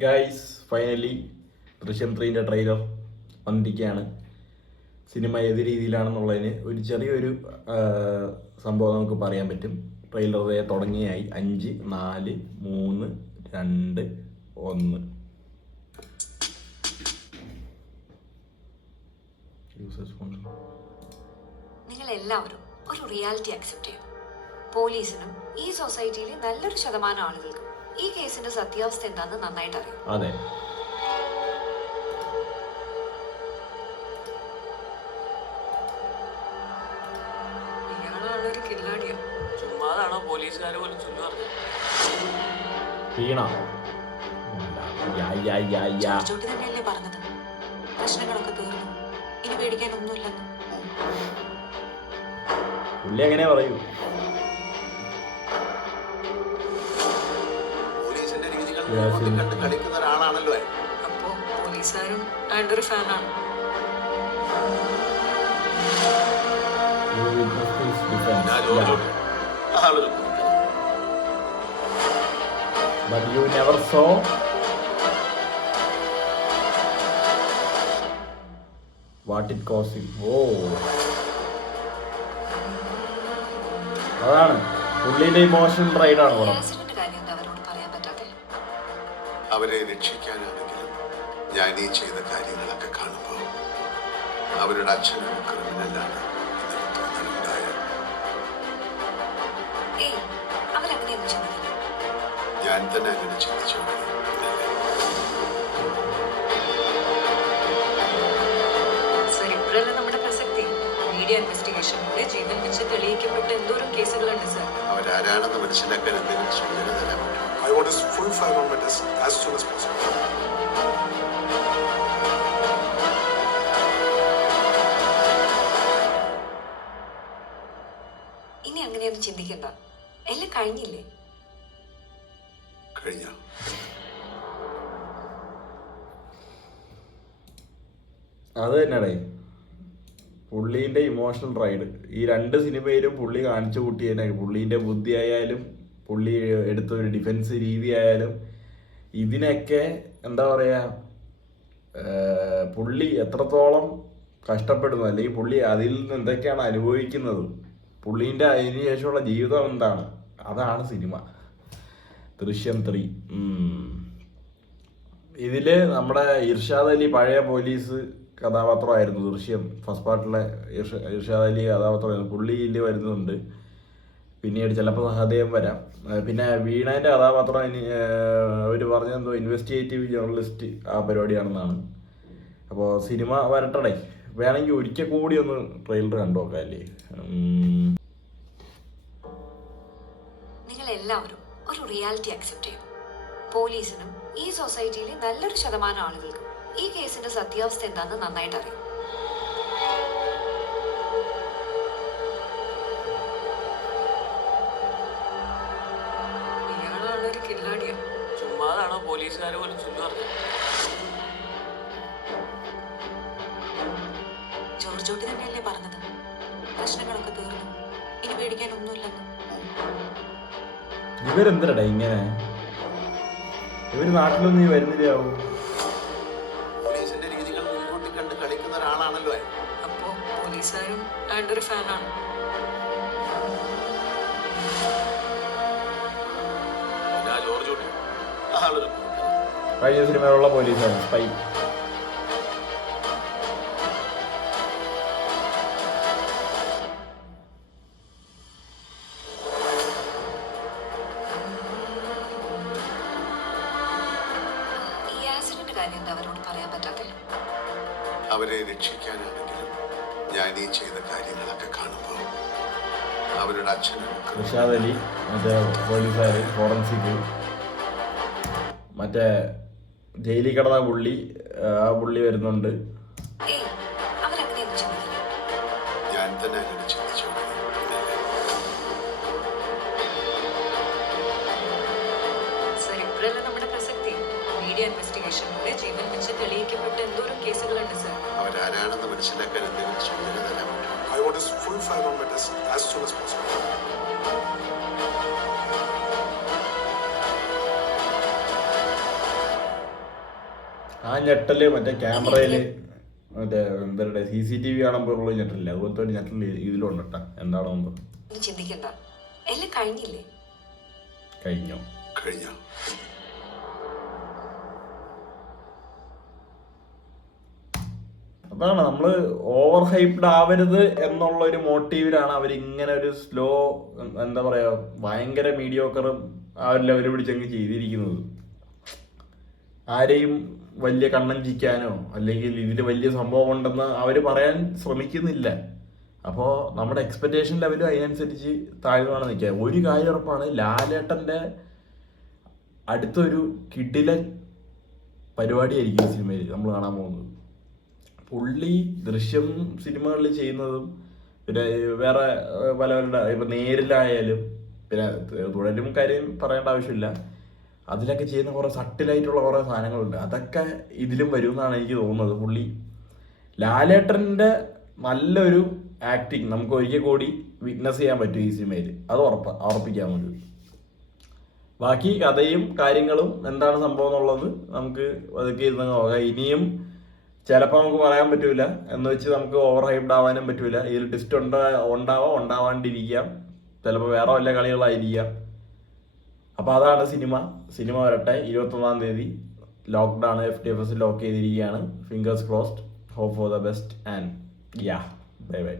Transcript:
Guys finally ദൃശ്യം 3ൻ്റെ trailer വന്നിരിക്കുകയാണ്. Cinema ഏത് രീതിയിലാണെന്നുള്ളതിന് ഒരു ചെറിയൊരു സംഭവം നമുക്ക് പറയാൻ പറ്റും. ട്രെയിലർ തുടങ്ങിയായി 5, 4, 3, 2, 1. നിങ്ങൾ എല്ലാവരും ഒരു റിയാലിറ്റി അക്സെപ്റ്റ് ചെയ്യും. പോലീസിനും ഈ സൊസൈറ്റിയിലെ നല്ലൊരു ശതമാനം ആളുകൾക്കും ഈ കേസിന്റെ സത്യാവസ്ഥ എന്താണെന്ന് നന്നായിട്ട് അറിയാം. അതെ, ഇയാളാണ് ഒരു കില്ലാടിയോ? ചുമ്മാതാണോ പോലീസുകാർ പോലും ചൊല്ലു പറഞ്ഞു? ചോട്ടി തന്നെയല്ലേ പറഞ്ഞത് പ്രശ്നങ്ങളൊക്കെ തീർന്നു, ഇനി പേടിക്കാനൊന്നുമില്ലെന്ന്. പുള്ളി എങ്ങനെ പറയൂ? പോലീസിന്റെ രീതികൾ കണ്ട് കളിക്കുന്ന ഒരാളാണല്ലോ. അപ്പോ പോലീസുകാരും അയാളുടെ ഒരു ഫാനാണ്. But you never saw what it cost him. അതാണ് പുള്ളിന്റെ ഇമോഷണൽ റൈഡാണ് പടം. ആക്സിഡന്റ് കാര്യം എന്താ അവരോട് പറയാൻ പറ്റാതെ? അവരെ രക്ഷിക്കാനാണെങ്കിലും ഞാൻ ഈ ചെയ്ത കാര്യങ്ങളൊക്കെ കാണുമ്പോൾ അവരുടെ അച്ഛനും ക്രിമിനലാണ് തോന്നലുണ്ടായത്. അവരങ്ങനെയൊന്നും ചിന്തിക്കില്ല. ഞാൻ തന്നെ അങ്ങനെ ചിന്തിച്ചു. സർ, ഇപ്പോഴല്ലേ നമ്മുടെ പ്രസക്തി. മീഡിയ ഇൻവെസ്റ്റിഗേഷനിലൂടെ ജീവൻ വെച്ച് തെളിയിക്കപ്പെട്ട എന്തോരം കേസുകളുണ്ട് സർ. അവരാരാണെന്ന് മനസ്സിലാക്കാൻ എന്തെങ്കിലും സൂചന തരാൻ പറ്റും? I want his full file on my desk as soon as possible. ഇനി അങ്ങനെയൊന്നും ചിന്തിക്കണ്ട, എല്ലാം കഴിഞ്ഞില്ലേ? കഴിഞ്ഞ അത് തന്നെയാണേ പുള്ളീൻ്റെ ഇമോഷണൽ റൈഡ്. ഈ 2 സിനിമയിലും പുള്ളി കാണിച്ചു കൂട്ടിയതിനെ, പുള്ളീൻ്റെ ബുദ്ധി ആയാലും പുള്ളി എടുത്ത ഒരു ഡിഫെൻസ് രീതി ആയാലും ഇതിനൊക്കെ എന്താ പറയുക, പുള്ളി എത്രത്തോളം കഷ്ടപ്പെടുന്നു, അല്ലെങ്കിൽ പുള്ളി അതിൽ നിന്ന് എന്തൊക്കെയാണ് അനുഭവിക്കുന്നത്, പുള്ളീൻ്റെ അതിന് ശേഷമുള്ള ജീവിതം എന്താണ്, അതാണ് സിനിമ ദൃശ്യം 3. ഇതിൽ നമ്മുടെ ഇർഷാദ് അലി പഴയ പോലീസ് കഥാപാത്രമായിരുന്നു. ദൃശ്യം ഫസ്റ്റ് പാർട്ടിലെ ഇർഷാദ് അലി കഥാപാത്രമായിരുന്നു. പുള്ളിയിൽ വരുന്നുണ്ട്. പിന്നീട് ചിലപ്പോൾ സഹദേവം വരാം. പിന്നെ വീണേൻ്റെ കഥാപാത്രം അവർ പറഞ്ഞെന്തോ ഇൻവെസ്റ്റിഗേറ്റീവ് ജേർണലിസ്റ്റ് ആ പരിപാടിയാണെന്നാണ്. അപ്പോൾ സിനിമ വരട്ടടേ, വേണമെങ്കിൽ ഒരിക്കൽ കൂടി ഒന്ന് ട്രെയിലർ കണ്ടു നോക്കാം അല്ലേ. നിങ്ങൾ എല്ലാവരും ഒരു റിയാലിറ്റി അക്സെപ്റ്റ് ചെയ്യും. പോലീസിനും ഈ സൊസൈറ്റിയിലെ നല്ലൊരു ശതമാനം ആളുകൾക്കും ഈ കേസിന്റെ സത്യാവസ്ഥ എന്താണെന്ന് നന്നായിട്ട് അറിയാം. ഇയാളാണ് ഒരു കില്ലാടിയോ? ചുമ്മാതാണോ പോലീസുകാർ പോലും ചൊല്ലു പറഞ്ഞു? ചോട്ടി തന്നെയല്ലേ പറഞ്ഞത് പ്രശ്നങ്ങളൊക്കെ തീർന്നു, ഇനി പേടിക്കാനൊന്നുമില്ലെന്ന്. ഇവരെന്തരടാ ഇങ്ങനെ? ഇവർ നാട്ടിലൊന്നും വരുന്നില്ലാവും. പോലീസിന്റെ രീതികൾ മുൻകൂട്ടി കണ്ട് കളിക്കുന്ന ഒരാളാണല്ലോ. അപ്പോ പോലീസുകാരും അയാളുടെ ഒരു ഫാനാണ്. കഴിഞ്ഞ സിനിമയിലുള്ള പോലീസാണ് സ്പൈ. ഈ ആക്സിഡന്റ് കാര്യം എന്താ അവരോട് പറയാൻ പറ്റാതെ? അവരെ രക്ഷിക്കാനാണെങ്കിലും ഞാൻ ഈ ചെയ്ത കാര്യങ്ങളൊക്കെ കാണുമ്പോൾ അവരുടെ അച്ഛനും ഇർഷാദ് അലി മറ്റേ പോലീസുകാർ ഫോറൻസിക്, മറ്റേ ജയിലിൽ കിടന്ന പുള്ളി, ആ പുള്ളി വരുന്നുണ്ട്. അവരങ്ങനെയൊന്നും ചിന്തിക്കില്ല. ഞാൻ തന്നെ അങ്ങനെ ചിന്തിച്ചു. സർ, ഇപ്പോഴല്ലേ നമ്മുടെ പ്രസക്തി. മീഡിയ ഇൻവെസ്റ്റിഗേഷനിലൂടെ ജീവൻ വെച്ച് തെളിയിക്കപ്പെട്ട എന്തോരം കേസുകളുണ്ട് സർ. അവരാരാണെന്ന് മനസ്സിലാക്കാൻ എന്തെങ്കിലും സൂചന തരാൻ പറ്റും? I want his full file on my desk as soon as possible. ആ ഞെട്ടല് മറ്റേ ക്യാമറയില് മറ്റേ എന്താ പറയുക CCTV കാണുമ്പോഴുള്ള ഞെട്ടലില്ല, അതുപോലത്തെ ഒരു ഞെട്ടല് ഇതിലുണ്ട് കേട്ടോ. എന്താണോ എന്തോ. ഇനി ചിന്തിക്കണ്ട, എല്ലാം കഴിഞ്ഞില്ലേ? കഴിഞ്ഞോ? കഴിഞ്ഞ അതാണ് നമ്മള് ഓവർ ഹൈപ്ഡ് ആവരുത് എന്നുള്ള ഒരു മോട്ടീവിലാണ് അവരിങ്ങനെ ഒരു സ്ലോ, എന്താ പറയാ, ഭയങ്കര മീഡിയോക്കറും ആ ഒരു ലെവല് പിടിച്ചങ്ങ് ചെയ്തിരിക്കുന്നത്. ആരെയും വലിയ കണ്ണഞ്ചിക്കാനോ അല്ലെങ്കിൽ ഇതിൽ വലിയ സംഭവം ഉണ്ടെന്ന് അവർ പറയാൻ ശ്രമിക്കുന്നില്ല. അപ്പോൾ നമ്മുടെ എക്സ്പെക്ടേഷൻ ലെവലും അതിനനുസരിച്ച് താഴ്ന്നതാണ് നിൽക്കുക. ഒരു കാര്യം ഉറപ്പാണ്, ലാലേട്ടൻ്റെ അടുത്തൊരു കിടിലൻ പരിപാടിയായിരിക്കും ഈ സിനിമയിൽ നമ്മൾ കാണാൻ പോകുന്നത്. പുള്ളി ദൃശ്യം സിനിമകളിൽ ചെയ്യുന്നതും പിന്നെ വേറെ പല പല ഇപ്പം നേരിലായാലും പിന്നെ തുടരും കാര്യം പറയേണ്ട ആവശ്യമില്ല, അതിലൊക്കെ ചെയ്യുന്ന കുറേ സട്ടിലായിട്ടുള്ള കുറേ സാധനങ്ങളുണ്ട്. അതൊക്കെ ഇതിലും വരും എന്നാണ് എനിക്ക് തോന്നുന്നത്. പുള്ളി ലാലേട്ടൻ്റെ നല്ലൊരു ആക്ടിങ് നമുക്ക് ഒരിക്കൽ കൂടി വിറ്റ്നസ് ചെയ്യാൻ പറ്റും ഈ സിനിമയിൽ, അത് ഉറപ്പിക്കാൻ പറ്റും. ബാക്കി കഥയും കാര്യങ്ങളും എന്താണ് സംഭവം എന്നുള്ളത് നമുക്ക് അതൊക്കെ ഇരുന്ന് നോക്കാം. ഇനിയും ചിലപ്പോൾ നമുക്ക് പറയാൻ പറ്റൂല എന്ന് വെച്ച് നമുക്ക് ഓവർ ഹൈപ്ഡ് ആവാനും പറ്റൂല. ഇതിൽ ടിസ്റ്റ് ഉണ്ടാവാണ്ടിരിക്കാം, ചിലപ്പോൾ വേറെ വല്ല കളികളായിരിക്കാം. അപ്പോൾ അതാണ് സിനിമ വരട്ടെ. 21-ാം തീയതി ലോക്ക്ഡൗൺ, FTFS ലോക്ക് ചെയ്തിരിക്കുകയാണ്. Fingers crossed, hope for the best and yeah bye by.